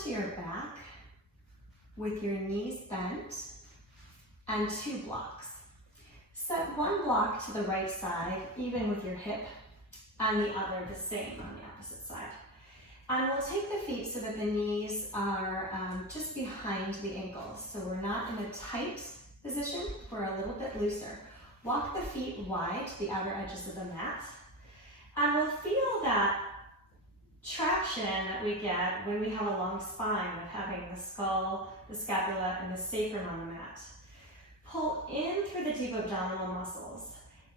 onto your back with your knees bent and 2 blocks. Set 1 block to the right side, even with your hip, and the other the same on the opposite side. And we'll take the feet so that the knees are just behind the ankles. So we're not in a tight position, we're a little bit looser. Walk the feet wide to the outer edges of the mat. And we'll feel that traction that we get when we have a long spine of having the skull, the scapula, and the sacrum on the mat. Pull in through the deep abdominal muscles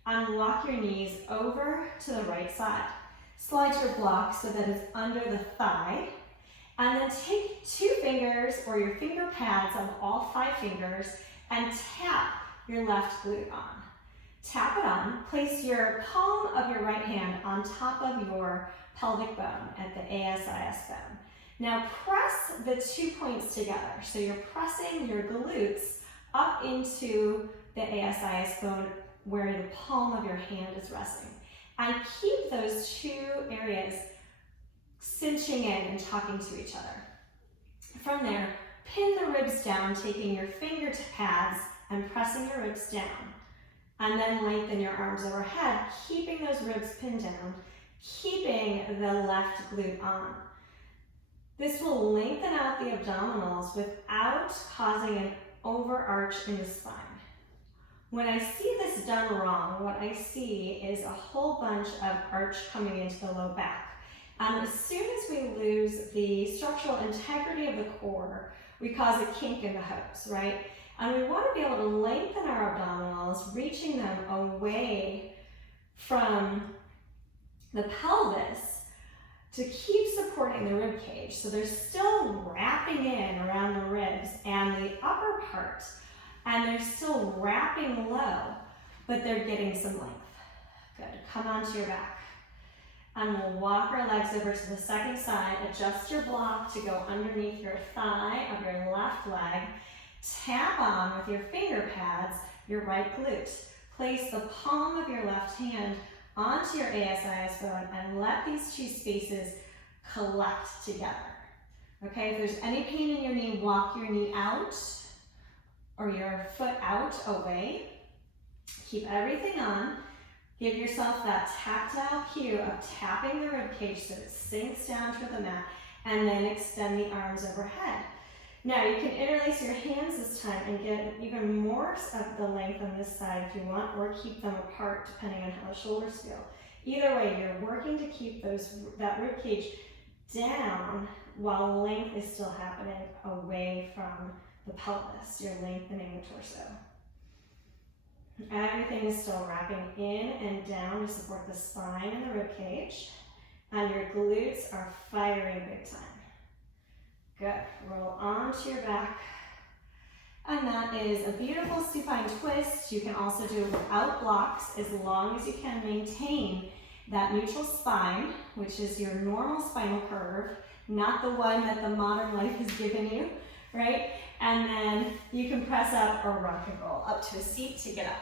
and walk your knees over to the right side. Slide your block so that it's under the thigh, and then take 2 fingers or your finger pads of all 5 fingers and tap your left glute on. Tap it on, place your palm of your right hand on top of your pelvic bone at the ASIS bone. Now press the 2 points together. So you're pressing your glutes up into the ASIS bone where the palm of your hand is resting. And keep those 2 areas cinching in and talking to each other. From there, pin the ribs down, taking your finger pads and pressing your ribs down. And then lengthen your arms overhead, keeping those ribs pinned down, keeping the left glute on. This will lengthen out the abdominals without causing an overarch in the spine. When I see this done wrong, what I see is a whole bunch of arch coming into the low back. And as soon as we lose the structural integrity of the core, we cause a kink in the hose, right? And we want to be able to lengthen our abdominals, reaching them away from the pelvis to keep supporting the rib cage. So they're still wrapping in around the ribs and the upper part, and they're still wrapping low, but they're getting some length. Good, come onto your back. And we'll walk our legs over to the second side, adjust your block to go underneath your thigh of your left leg, tap on with your finger pads your right glute. Place the palm of your left hand onto your ASIS bone and let these 2 spaces collect together. Okay, if there's any pain in your knee, walk your knee out or your foot out away. Keep everything on. Give yourself that tactile cue of tapping the rib cage so it sinks down to the mat, and then extend the arms overhead. Now you can interlace your hands this time and get even more of the length on this side if you want, or keep them apart depending on how the shoulders feel. Either way, you're working to keep that rib cage down while length is still happening away from the pelvis. You're lengthening the torso. Everything is still wrapping in and down to support the spine and the rib cage, and your glutes are firing big time. Good, roll onto your back, and that is a beautiful supine twist. You can also do it without blocks as long as you can maintain that neutral spine, which is your normal spinal curve, not the one that the modern life has given you, right? And then you can press up or rock and roll up to a seat to get up.